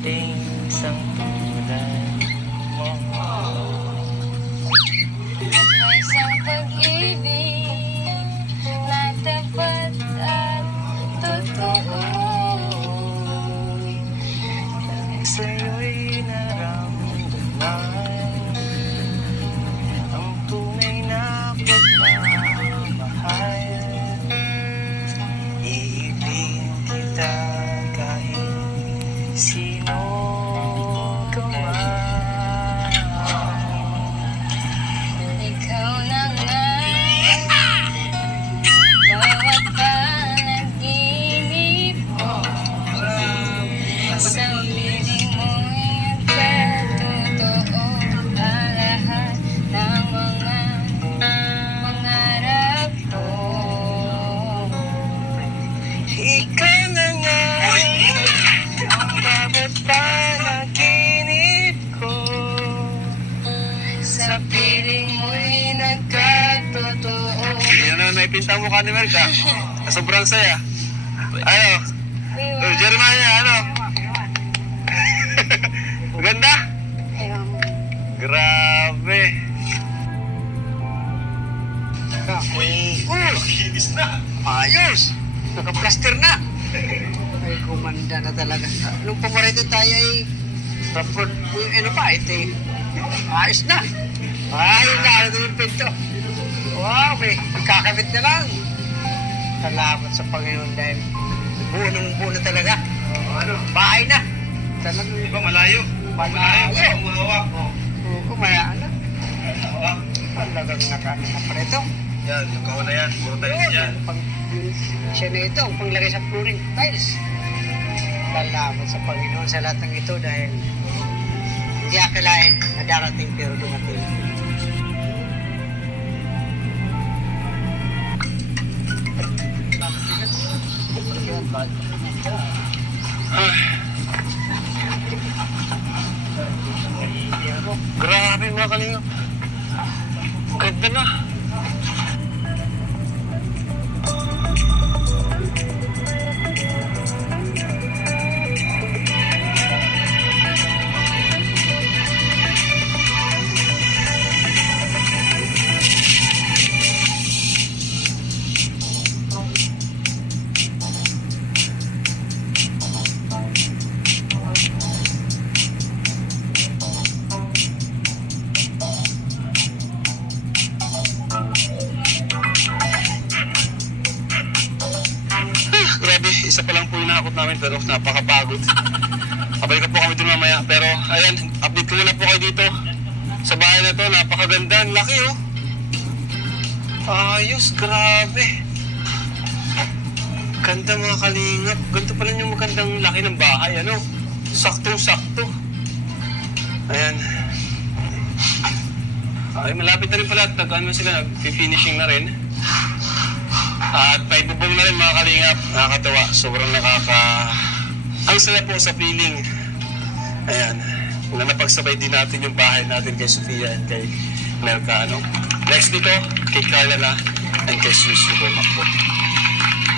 dumating isang tulad mo. May isang pag-ibig na tapat at totoo. Sa'yo'y naramdaman ang tunay na pagmamahal. Iibigin kita kahit sino ka man. Ikaw na nga, bawat panaginip ko. Sa piling mo'y nagkatotoo ang lahat ng mga pangarap ko. Ikaw na nga ang bawat panaginip ko. Sa piling mo'y nagkatotoo. Yan na naipinta mo ka ni Merka. Sobrang saya. Ano? Jeremiah, ano? Maganda? Grabe. Kinis na. Ayos. Naka-plaster na. Ay, kumanda na talaga. Nung pumarito tayo ay rapod, ano pa, ito eh. Ayos na. Ayos na, ano yung pinto. Wow, may kakabit na lang. Salamat sa Panginoon dahil buo na talaga. Ano? Bahay na. Talagang Di ba malayo? Malayo. Umahawak. kumayaan na. Hawak. Talagang nakaano na pa rito. Yan, yung kahon na yan. Puro tayo yan. Siya na ito, ang panglagay sa flooring tiles. Salamat sa Panginoon sa lahat ng ito dahil hindi akalain na darating pero dumating. Grabe mga kalingap. Ganda na. Grabe, isa pa lang po yung nakakot namin pero napakapagod. Kabalik po kami dun mamaya. Pero ayan, update ko muna po kayo dito. Sa bahay na to, napakaganda. Ang laki oh. Ayos, grabe. Ganda mga kalingap. Ganito pala yung magandang laki ng bahay, ano? Saktong-sakto. Ayan. Ay, malapit na rin pala. Nag-ano sila, nag-finishing na rin. At may bubong na rin mga kalingap. Nakakatawa. Sobrang ang saya po sa feeling. Ayan. Na napagsabay din natin yung bahay natin kay Sofia and kay Melka. Ano? Next dito, kay Carla na and kay Susie Bomak po.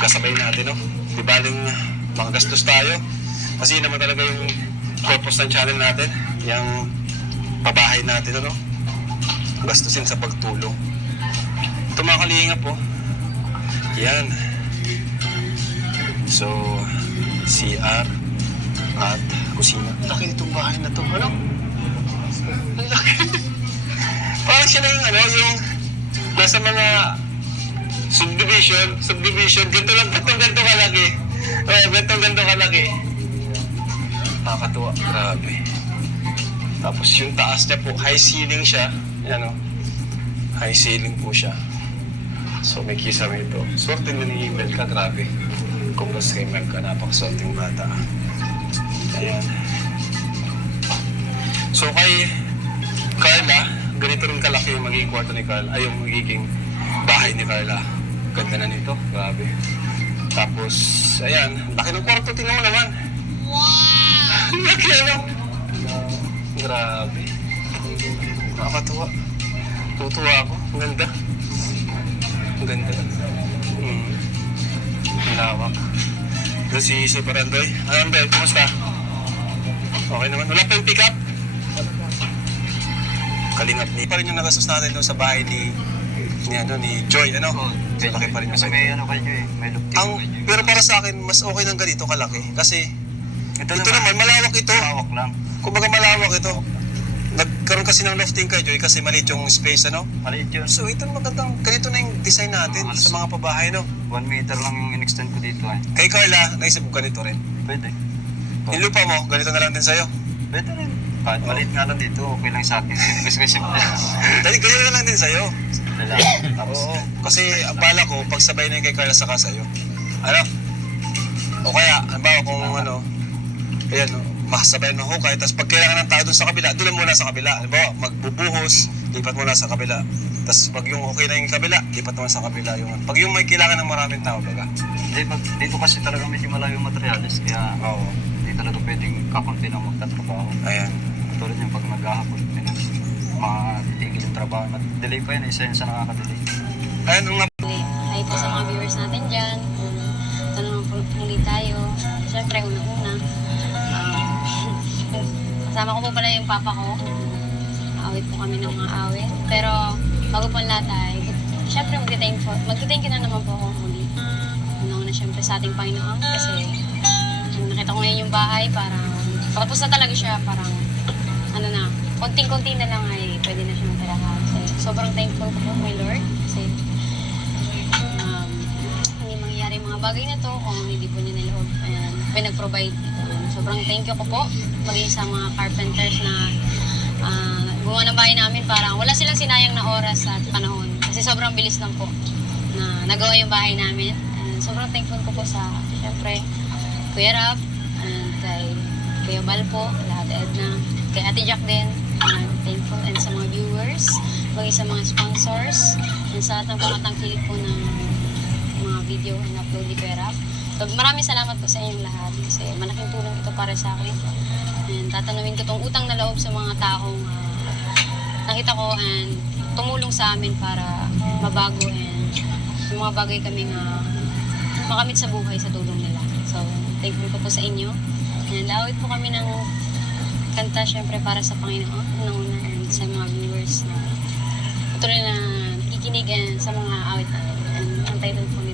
Kasabay natin, no? Di baling makagastos tayo. Kasi yun naman talaga yung purpose ng channel natin. Yung pabahay natin, ano? Gastusin sa pagtulong. Ito mga kalingap po. Yan. So, CR at kusina. Laki nitong bahay na to. Ano? Ang laki. Parang siya na yung ano, yung nasa mga subdivision. Ganto kalaki. Ganto kalaki. Nakakatuwa. Grabe. Tapos yung taas niya po, high ceiling siya. Yan o. High ceiling po siya. So may kisame ito. Swerte na ni Melka, grabe. Congrats kay Melka, napakaswerteng bata. Ayan. So kay Carla, ganito rin kalaki yung magiging kwarto ni Carla. Ay, yung magiging bahay ni Carla. Ganda na nito, grabe. Tapos, ayan, laki ng kwarto, tingnan mo naman. Wow! Laki ano? Grabe. Nakakatuwa. Tutuwa ako. Ang ganda. Ang ganda. Ang lawak. Ito si Super Andoy. Andoy, kumusta? Okay naman. Wala pa yung pick up? Kalingap ni. Pa rin yung nagastos natin doon sa bahay ni Joy, ano? Malaki pa rin yung Kasi side. may ano kayo eh, may lupti kayo. Pero para sa akin, mas okay ng ganito kalaki. Kasi Ito ito naman, malawak ito. Hawak lang. Kumbaga malawak ito. Nagkaroon kasi ng lofting kay Joy kasi maliit yung space, ano? Maliit yun. So ito magandang, ganito na yung design natin sa mga pabahay, no? 1 meter lang yung in-extend ko dito eh. Kay Carla, naisip ko ganito rin. Pwede. Yung lupa mo, ganito na lang din sa'yo. Pwede rin. Kahit maliit nga lang dito, okay lang sa akin. Simple. Dahil ganito na lang din sa'yo. Simple lang. Tapos, Oo. Kasi ang bala ko, pagsabay na yung kay Carla saka sa'yo. Ano? O kaya, halimbawa kung ano, ayan, no, makasabay ng hukay, tapos pag kailangan ng tao dun sa kabila, doon muna sa kabila. Halimbawa, magbubuhos, lipat muna sa kabila. Tapos pag yung okay na yung kabila, lipat naman sa kabila. Pag yung may kailangan ng maraming tao, baga. dito kasi talaga medyo malayo yung materials, kaya Oo. hindi talaga pwedeng kakunti lang magtatrabaho. Ayan. Tulad yung pag maghahapon, matitigil yung trabaho. Delay pa yun, isa yun sa nakaka-delay. Ayan, ang Hi po sa mga viewers natin dyan. Ito naman po muli tayo. Siyempre, una-una. Kasama ko po pala yung papa ko. Awit po kami ng mga awit. Pero, bago po ang lahat ay, siyempre magti-thank you na naman po ako muli. Una-una siyempre sa ating Panginoon. Kasi, nakita ko ngayon yung bahay, parang, patapos na talaga siya, parang, ano na, konting-konti na lang ay pwede na siya matirahan. Kasi, sobrang thankful ko po my Lord. Kasi, hindi mangyayari yung mga bagay na to kung hindi po niya niloob and pinag-provide. Sobrang thank you ko po maging sa mga carpenters na gumawa ng bahay namin. Parang wala silang sinayang na oras at panahon kasi sobrang bilis lang po na nagawa yung bahay namin. And sobrang thankful ko po sa syempre Kuya Rap and kay Kuya Bal po, lahat Edna, kay Ate Jack din. I'm thankful and sa mga viewers, maging sa mga sponsors and sa lahat ng pamatangkilik po ng mga video na upload ni Kuya Rap. So, maraming salamat po sa inyong lahat kasi malaking tulong ito para sa akin. And tatanungin ko tong utang na loob sa mga taong nakita ko and tumulong sa amin para mabago and yung mga bagay kaming makamit sa buhay sa tulong nila. So, thankful ko po sa inyo. And awit po kami ng kanta syempre para sa Panginoon. Unang-una and sa mga viewers na patuloy na ikinig and sa mga awit natin. And ang title po